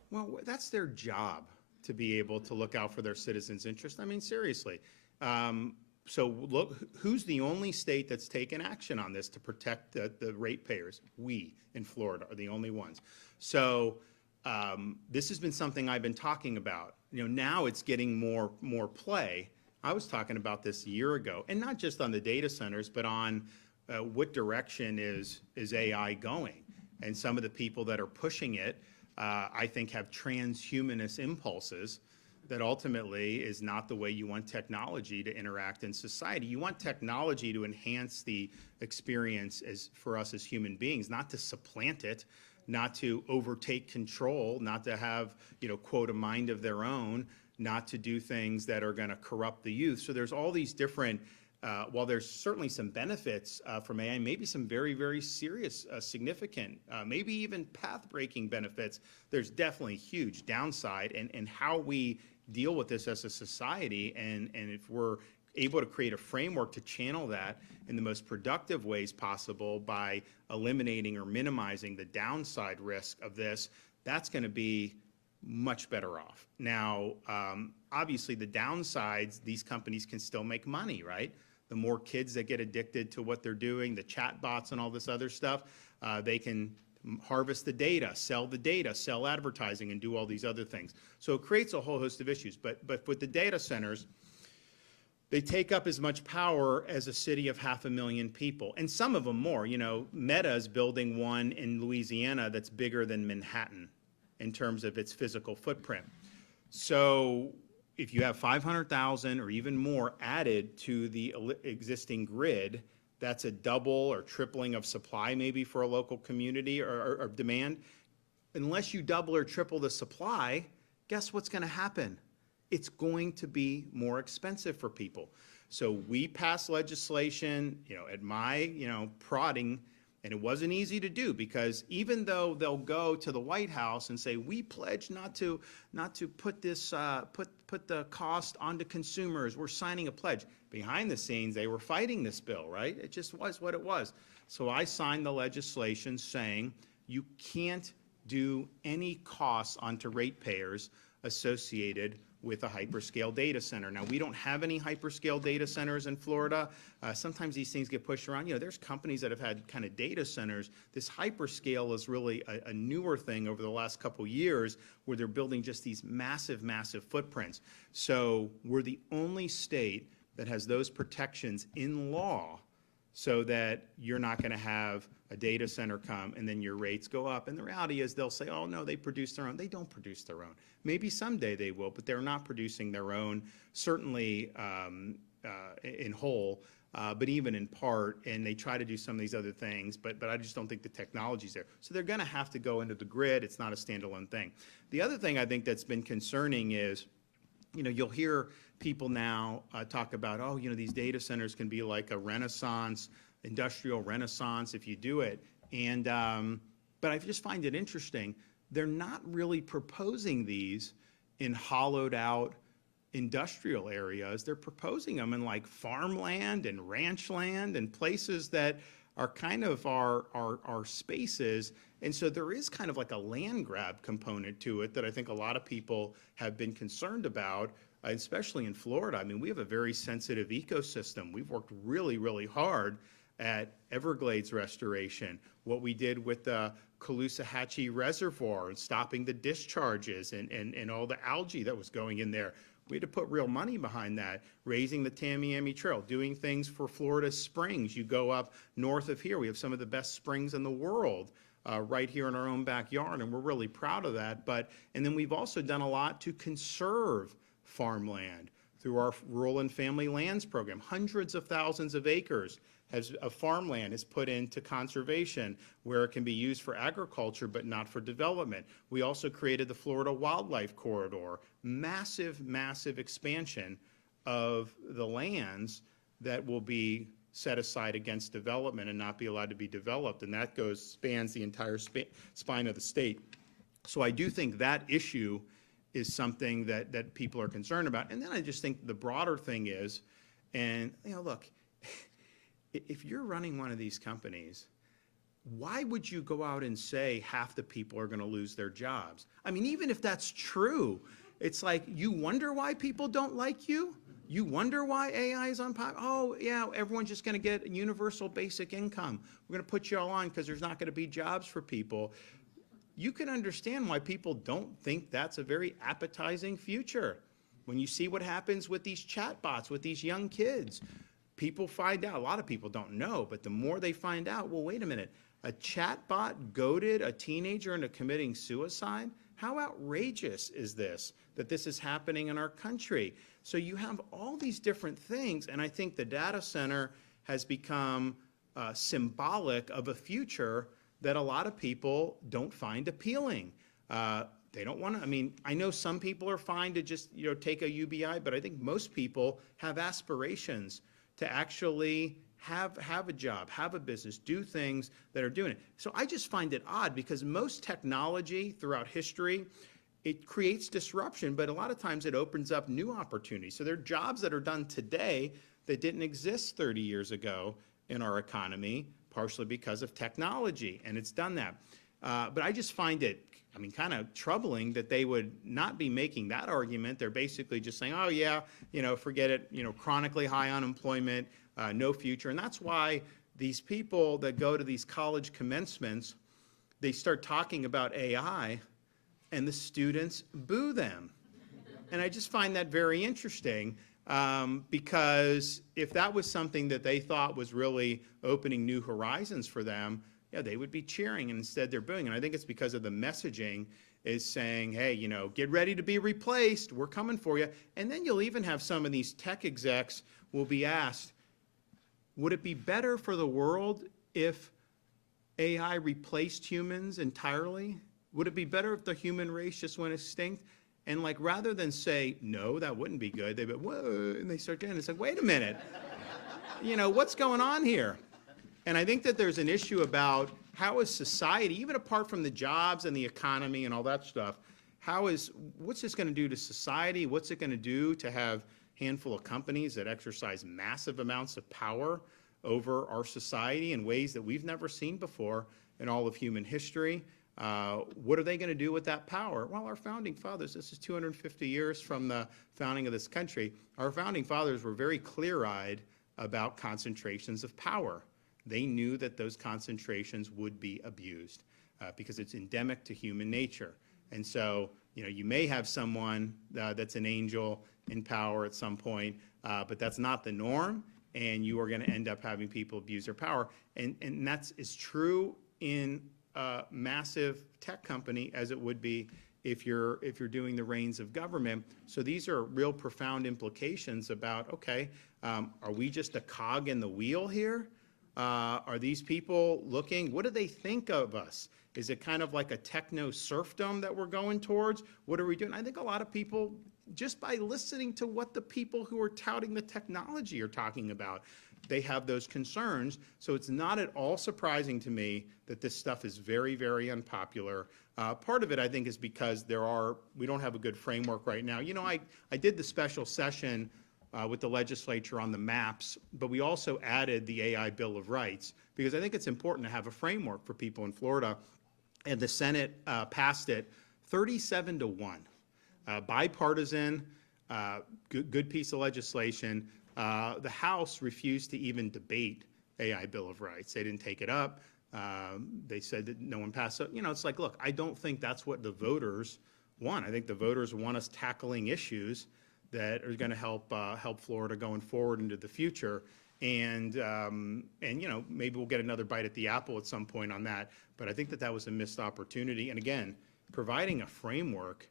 Well, that's their job, to be able to look out for their citizens' interest. I mean, seriously. So look, who's the only state that's taken action on this to protect the ratepayers? We in Florida are the only ones. So this has been something I've been talking about. You know, now it's getting more play. I was talking about this a year ago, and not just on the data centers, but on what direction is AI going. And some of the people that are pushing it, I think, have transhumanist impulses that ultimately is not the way you want technology to interact in society. You want technology to enhance the experience for us as human beings, not to supplant it, not to overtake control, not to have, you know, quote, a mind of their own, not to do things that are going to corrupt the youth. So there's all these different, while there's certainly some benefits from AI, maybe some very, very serious, significant, maybe even path-breaking benefits, there's definitely huge downside. And how we deal with this as a society, and if we're able to create a framework to channel that in the most productive ways possible by eliminating or minimizing the downside risk of this, that's going to be much better off. Now, obviously the downsides, these companies can still make money, right? The more kids that get addicted to what they're doing, the chat bots and all this other stuff, they can harvest the data, sell advertising, and do all these other things. So it creates a whole host of issues. But with the data centers, they take up as much power as a city of 500,000 people, and some of them more. You know, Meta is building one in Louisiana that's bigger than Manhattan in terms of its physical footprint. So if you have 500,000 or even more added to the existing grid, that's a double or tripling of supply maybe for a local community or demand. Unless you double or triple the supply, guess what's going to happen? It's going to be more expensive for people. So we passed legislation, at my, prodding, and it wasn't easy to do, because even though they'll go to the White House and say, we pledge not to put this, put the cost onto consumers, we're signing a pledge. Behind the scenes, they were fighting this bill, right? It just was what it was. So I signed the legislation saying you can't do any costs onto ratepayers associated with a hyperscale data center. Now, we don't have any hyperscale data centers in Florida. Sometimes these things get pushed around. There's companies that have had kind of data centers. This hyperscale is really a newer thing over the last couple years, where they're building just these massive, massive footprints. So we're the only state that has those protections in law, so that you're not going to have a data center come and then your rates go up. And the reality is they'll say, oh, no, they produce their own. They don't produce their own. Maybe someday they will, but they're not producing their own, certainly in whole, but even in part. And they try to do some of these other things, but I just don't think the technology's there. So they're going to have to go into the grid. It's not a standalone thing. The other thing I think that's been concerning is, you'll hear people now talk about, oh, these data centers can be like a renaissance, industrial renaissance if you do it. And but I just find it interesting. They're not really proposing these in hollowed out industrial areas. They're proposing them in like farmland and ranch land and places that are kind of our spaces. And so there is kind of like a land grab component to it that I think a lot of people have been concerned about, especially in Florida. I mean, we have a very sensitive ecosystem. We've worked really, really hard at Everglades restoration, what we did with the Caloosahatchee Reservoir and stopping the discharges and all the algae that was going in there. We had to put real money behind that, raising the Tamiami Trail, doing things for Florida springs. You go up north of here, we have some of the best springs in the world right here in our own backyard, and we're really proud of that. And then we've also done a lot to conserve farmland through our Rural and Family Lands program. Hundreds of thousands of acres of farmland is put into conservation, where it can be used for agriculture but not for development. We also created the Florida Wildlife Corridor, massive, massive expansion of the lands that will be set aside against development and not be allowed to be developed, and that spans the entire spine of the state. So I do think that issue is something that people are concerned about. And then I just think the broader thing is, and look, if you're running one of these companies, why would you go out and say half the people are going to lose their jobs? I mean, even if that's true, it's like, you wonder why people don't like you? You wonder why AI is unpopular? Oh, yeah, everyone's just going to get universal basic income. We're going to put you all on because there's not going to be jobs for people. You can understand why people don't think that's a very appetizing future. When you see what happens with these chatbots, with these young kids, people find out, a lot of people don't know, but the more they find out, well, wait a minute, a chatbot goaded a teenager into committing suicide? How outrageous is this, that this is happening in our country? So you have all these different things, and I think the data center has become symbolic of a future that a lot of people don't find appealing. They don't want to, I mean, I know some people are fine to just, take a UBI, but I think most people have aspirations to actually have a job, have a business, do things that are doing it. So I just find it odd, because most technology throughout history, it creates disruption, but a lot of times it opens up new opportunities. So there are jobs that are done today that didn't exist 30 years ago in our economy, partially because of technology, and it's done that. But I just find it, kind of troubling that they would not be making that argument. They're basically just saying, oh yeah, forget it, chronically high unemployment, no future. And that's why these people that go to these college commencements, they start talking about AI, and the students boo them. And I just find that very interesting, because if that was something that they thought was really opening new horizons for them, yeah, they would be cheering, and instead they're booing. And I think it's because of the messaging is saying, hey, get ready to be replaced. We're coming for you. And then you'll even have some of these tech execs will be asked, would it be better for the world if AI replaced humans entirely? Would it be better if the human race just went extinct? And like, rather than say, no, that wouldn't be good, they go, whoa, and they start doing it. It's like, wait a minute, what's going on here? And I think that there's an issue about how is society, even apart from the jobs and the economy and all that stuff, what's this going to do to society? What's it going to do to have a handful of companies that exercise massive amounts of power over our society in ways that we've never seen before in all of human history? What are they going to do with that power? Well, our founding fathers, this is 250 years from the founding of this country, our founding fathers were very clear-eyed about concentrations of power. They knew that those concentrations would be abused because it's endemic to human nature. And so, you may have someone that's an angel in power at some point, but that's not the norm, and you are going to end up having people abuse their power. And that's as true in a massive tech company as it would be if you're doing the reins of government. So these are real profound implications about, okay, are we just a cog in the wheel here? Are these people looking, what do they think of us? Is it kind of like a techno serfdom that we're going towards? What are we doing? I think a lot of people, just by listening to what the people who are touting the technology are talking about, they have those concerns. So it's not at all surprising to me that this stuff is very, very unpopular. Part of it, I think, is because we don't have a good framework right now. I did the special session with the legislature on the maps, but we also added the AI Bill of Rights because I think it's important to have a framework for people in Florida. And the Senate passed it 37-1. Bipartisan, good piece of legislation. The House refused to even debate AI Bill of Rights. They didn't take it up. They said that no one passed it. It's like, look, I don't think that's what the voters want. I think the voters want us tackling issues that are going to help Florida going forward into the future. And maybe we'll get another bite at the apple at some point on that. But I think that was a missed opportunity. And again, providing a framework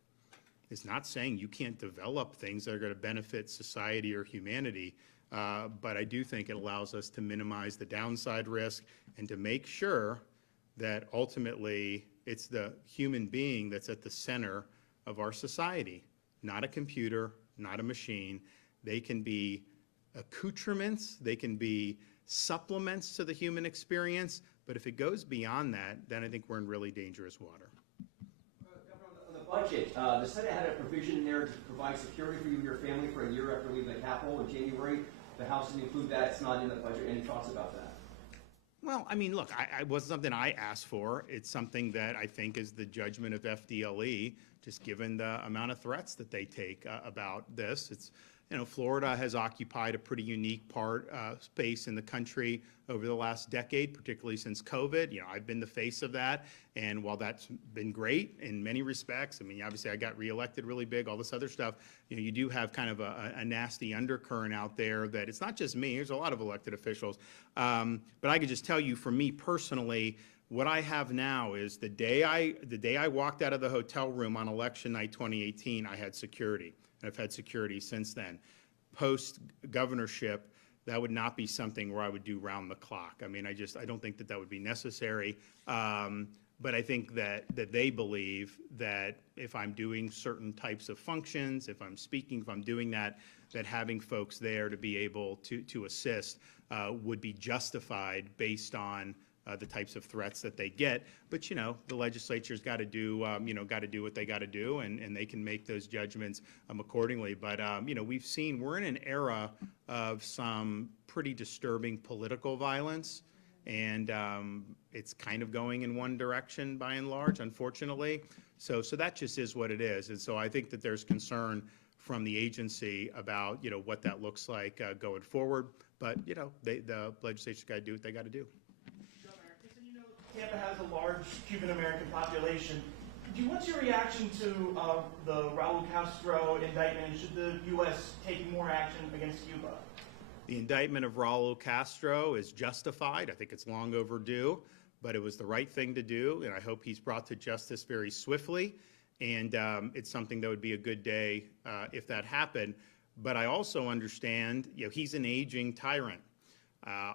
is not saying you can't develop things that are going to benefit society or humanity. But I do think it allows us to minimize the downside risk and to make sure that ultimately it's the human being that's at the center of our society, not a computer, not a machine. They can be accoutrements, they can be supplements to the human experience, but if it goes beyond that, then I think we're in really dangerous water. On the budget, the Senate had a provision in there to provide security for you and your family for a year after leaving the Capitol in January. The House didn't include that. It's not in the budget. Any thoughts about that? Well, I mean, look, it wasn't something I asked for. It's something that I think is the judgment of FDLE, just given the amount of threats that they take about this. It's, Florida has occupied a pretty unique space in the country over the last decade, particularly since COVID. I've been the face of that. And while that's been great in many respects, I mean, obviously I got reelected really big, all this other stuff, you do have kind of a nasty undercurrent out there that it's not just me, there's a lot of elected officials. But I could just tell you, for me personally, what I have now is the day I walked out of the hotel room on election night 2018, I had security. And I've had security since then. Post-governorship, that would not be something where I would do round the clock. I mean, I don't think that would be necessary. But I think that they believe that if I'm doing certain types of functions, if I'm speaking, if I'm doing that having folks there to be able to assist would be justified based on the types of threats that they get. But, the legislature's got to do, what they got to do, and they can make those judgments accordingly. But, we're in an era of some pretty disturbing political violence, and it's kind of going in one direction by and large, unfortunately. So that just is what it is. And so I think that there's concern from the agency about, what that looks like going forward. But, the legislature's got to do what they got to do. Tampa has a large Cuban-American population. What's your reaction to the Raul Castro indictment? Should the U.S. take more action against Cuba? The indictment of Raul Castro is justified. I think it's long overdue, but it was the right thing to do, and I hope he's brought to justice very swiftly. And it's something that would be a good day if that happened. But I also understand, he's an aging tyrant.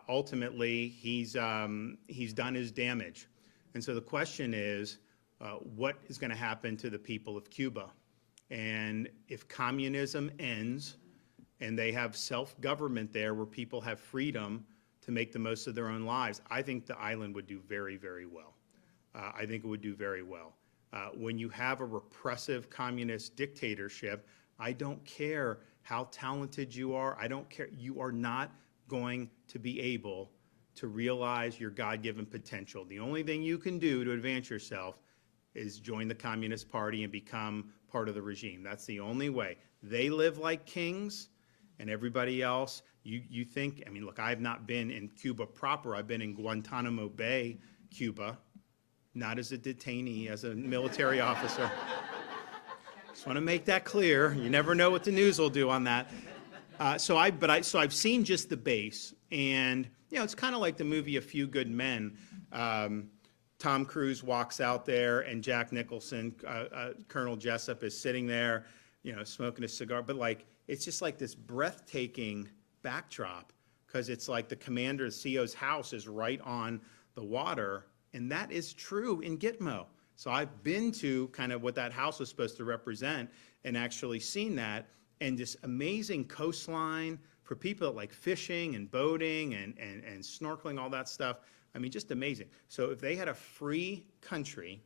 Ultimately, he's done his damage. And so the question is, what is going to happen to the people of Cuba? And if communism ends and they have self-government there where people have freedom to make the most of their own lives, I think the island would do very, very well. I think it would do very well. When you have a repressive communist dictatorship, I don't care how talented you are. I don't care. You are not going to be able to realize your God-given potential. The only thing you can do to advance yourself is join the Communist Party and become part of the regime. That's the only way. They live like kings, and everybody else, you think, I mean, look, I have not been in Cuba proper. I've been in Guantanamo Bay, Cuba, not as a detainee, as a military officer. Just want to make that clear. You never know what the news will do on that. So I've seen just the base, and you know, it's kind of like the movie A Few Good Men. Tom Cruise walks out there, and Jack Nicholson, Colonel Jessup, is sitting there, you know, smoking a cigar. But like, it's just like this breathtaking backdrop, because it's like the commander, the CO's house is right on the water, and that is true in Gitmo. So I've been to kind of what that house was supposed to represent and actually seen that, and this amazing coastline for people that like fishing and boating and snorkeling, all that stuff. I mean, just amazing. So if they had a free country,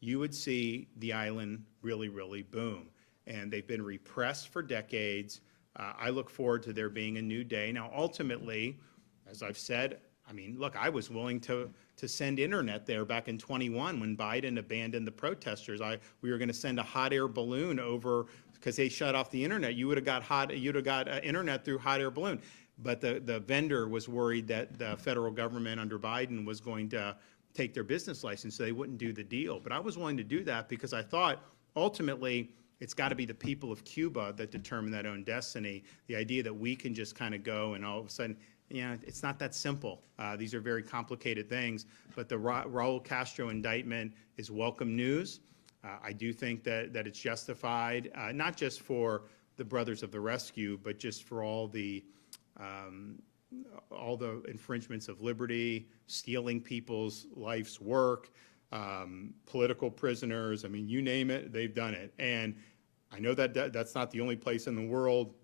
you would see the island really, really boom. And they've been repressed for decades. I look forward to there being a new day. Now, ultimately, as I've said, I mean, look, I was willing to send internet there back in 21 when Biden abandoned the protesters. We were going to send a hot air balloon over because they shut off the internet. You would have got internet through hot air balloon. But the vendor was worried that the federal government under Biden was going to take their business license, so they wouldn't do the deal. But I was willing to do that because I thought ultimately it's got to be the people of Cuba that determine that own destiny. The idea that we can just kind of go and all of a sudden, you know, it's not that simple. These are very complicated things. But the Raul Castro indictment is welcome news. I do think that it's justified, not just for the Brothers of the Rescue, but just for all the infringements of liberty, stealing people's life's work, political prisoners. I mean, you name it, they've done it. And I know that that's not the only place in the world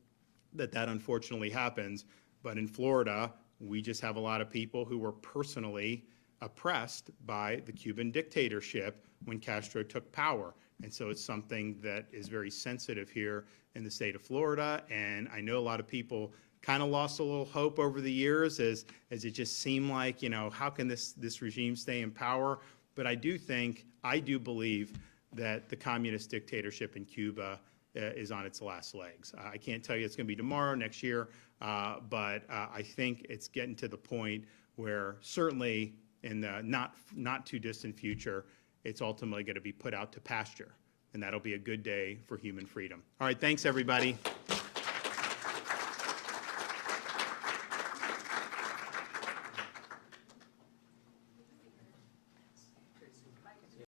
that unfortunately happens, but in Florida, we just have a lot of people who were personally oppressed by the Cuban dictatorship when Castro took power. And so it's something that is very sensitive here in the state of Florida. And I know a lot of people kind of lost a little hope over the years as it just seemed like, you know, how can this regime stay in power? But I do believe that the communist dictatorship in Cuba is on its last legs. I can't tell you it's going to be tomorrow, next year, but I think it's getting to the point where certainly in the not too distant future, it's ultimately going to be put out to pasture, and that'll be a good day for human freedom. All right, thanks everybody.